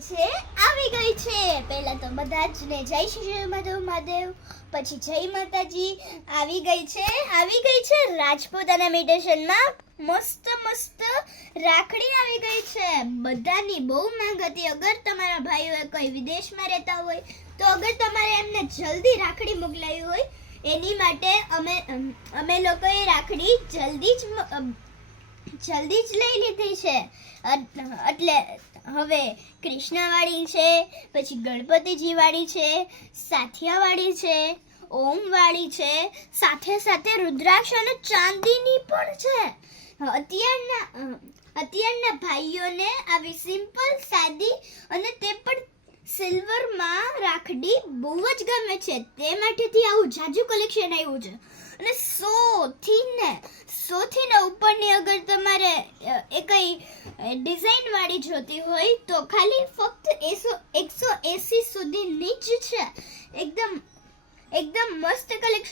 છે આવી ગઈ છે. પહેલા તો બધા જ ને જય શ્રી મહાદેવ, પછી જય માતાજી. આવી ગઈ છે રાજપૂતાના ઇમિટેશનમાં મસ્ત રાખડી આવી ગઈ છે. બધાની બહુ માંગ હતી. અગર તમારા ભાઈઓ કોઈ વિદેશમાં રહેતા હોય તો અગર તમારે એમને જલ્દી રાખડી મોકલાવી હોય એની માટે અમે લોકોએ રાખડી જલ્દી જ લઈ લીધી છે. એટલે હવે કૃષ્ણવાળી છે, પછી ગણપતિજી વાળી છે, સાથિયાવાળી છે, ઓમવાળી છે, સાથે રુદ્રાક્ષ અને ચાંદીની પણ છે. અત્યારના ભાઈઓને આવી સિમ્પલ સાદી અને તે પણ સિલ્વરમાં રાખડી બહુ જ ગમે છે. તે માટેથી આવું જાજુ કલેક્શન આવ્યું છે. અને સોથી ને ઉપરની અગર તમારે એ કઈ ડિઝાઇન વાળી જોતી હોય તો ખાલી ફક્ત 180 સુધીની જ છે. એકદમ મસ્ત કલેક્શન